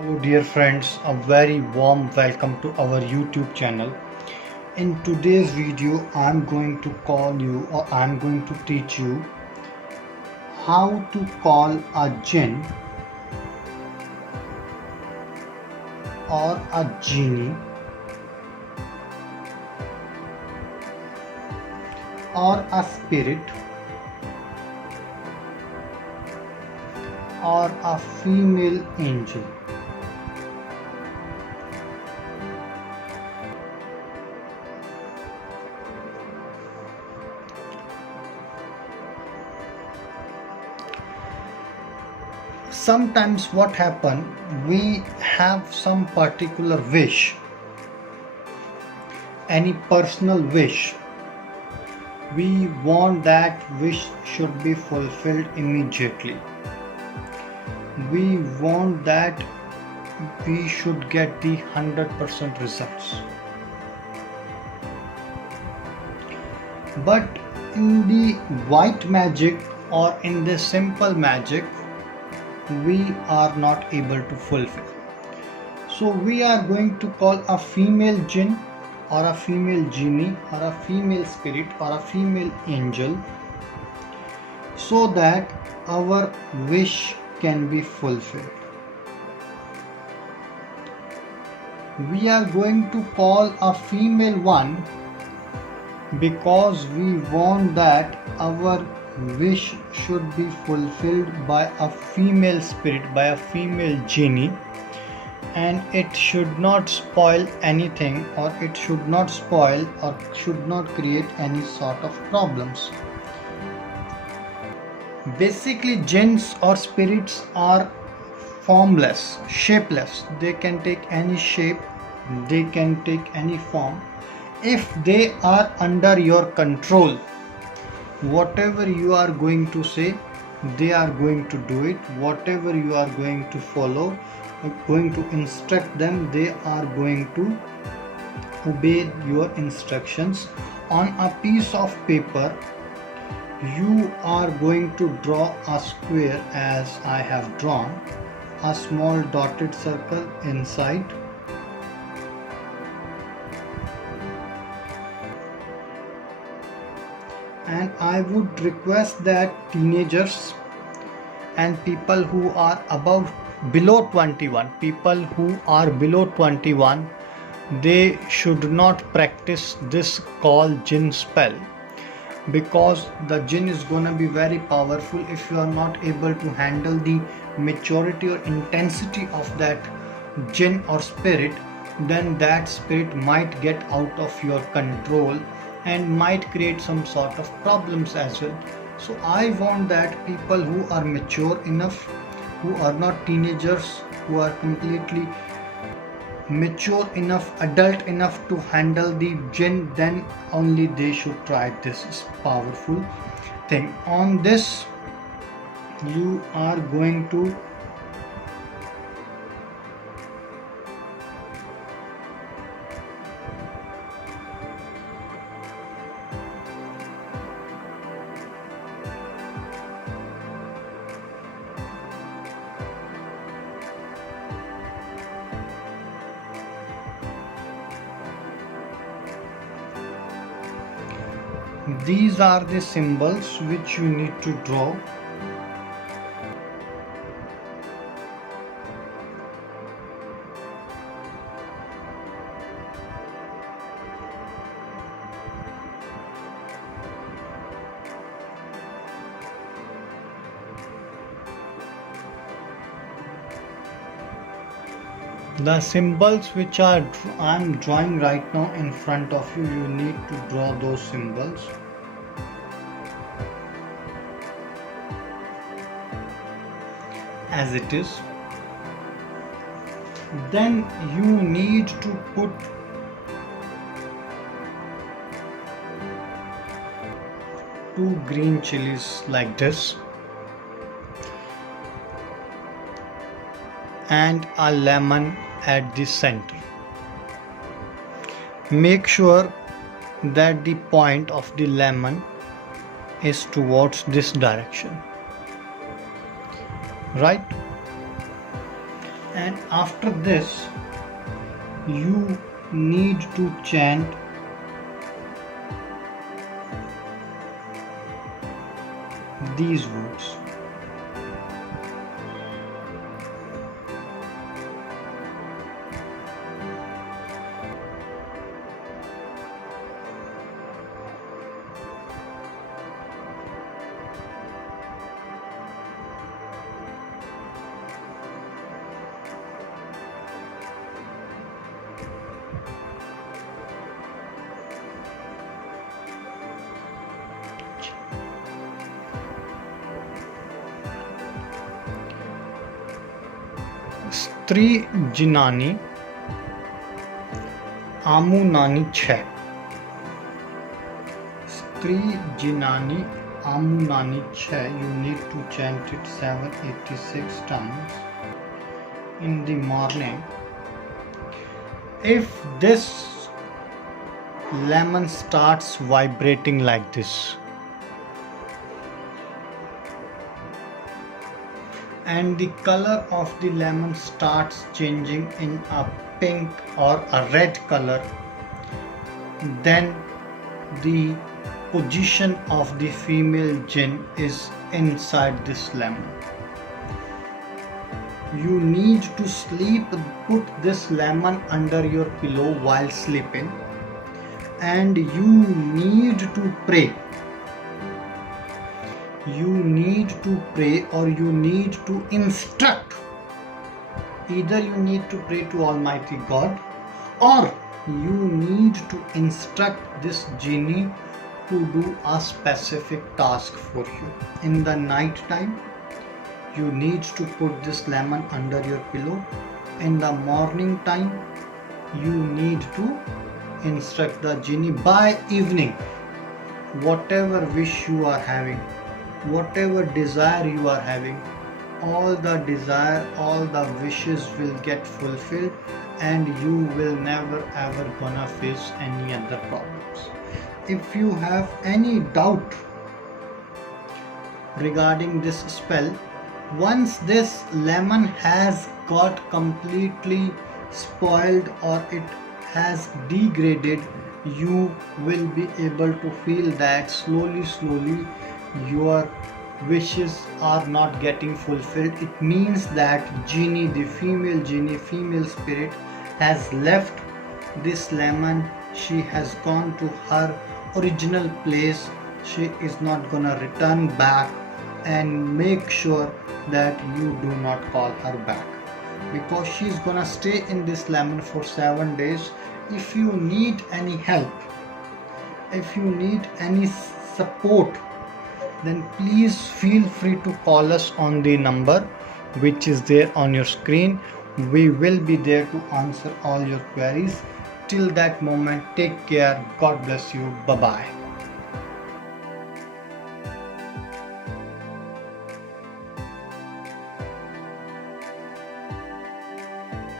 Hello dear friends, a very warm welcome to our YouTube channel. In today's video, I'm going to call you or I'm going to teach you how to call a jinn or a genie or a spirit or a female angel. Sometimes what happen, we have some particular wish, any personal wish. We want that wish should be fulfilled immediately. We want that we should get the 100% results. But in the white magic or in the simple magic, we are not able to fulfill. So we are going to call a female jinn or a female genie or a female spirit or a female angel so that our wish can be fulfilled. We are going to call a female one because we want that our wish should be fulfilled by a female spirit, by a female genie, and it should not spoil anything, or it should not spoil or should not create any sort of problems. Basically, jinns or spirits are formless, shapeless. They can take any shape, they can take any form. If they are under your control, whatever you are going to say, they are going to do it. Whatever you are going to follow, going to instruct them, they are going to obey your instructions. On a piece of paper, you are going to draw a square as I have drawn, a small dotted circle inside. And I would request that teenagers and people who are below 21, people who are below 21, they should not practice this call jinn spell, because the jinn is gonna be very powerful. If you are not able to handle the maturity or intensity of that jinn or spirit, then that spirit might get out of your control and might create some sort of problems as well. So I want that people who are mature enough, who are not teenagers, who are completely mature enough, adult enough to handle the jinn, then only they should try this powerful thing. On this, you are going to these are the symbols which you need to draw. The symbols which I am drawing right now in front of you, you need to draw those symbols. As it is. Then you need to put two green chilies like this and a lemon at the center. Make sure that the point of the lemon is towards this direction, right? And after this, you need to chant these words. स्त्री जिनानी आमुनानी 6. स्त्री जिनानी आमुनानी 6. You need to chant it 786 times in the morning. If this lemon starts vibrating like this, and the color of the lemon starts changing in a pink or a red color, then the position of the female jinn is inside this lemon. You need to sleep, put this lemon under your pillow while sleeping, and you need to pray. You need to pray, or you need to instruct. Either you need to pray to Almighty God, or you need to instruct this genie to do a specific task for you. In the night time, you need to put this lemon under your pillow. In the morning time, you need to instruct the genie. By evening, whatever wish you are having, whatever desire you are having, all the desire, all the wishes will get fulfilled, and you will never ever gonna face any other problems. If you have any doubt regarding this spell, once this lemon has got completely spoiled or it has degraded, you will be able to feel that slowly your wishes are not getting fulfilled. It means that genie, the female spirit, has left this lemon. She has gone to her original place. She is not gonna return back, and make sure that you do not call her back, because she is gonna stay in this lemon for 7 days. If you need any help, if you need any support, then please feel free to call us on the number which is there on your screen. We will be there to answer all your queries. Till that moment, take care. God bless you. Bye bye.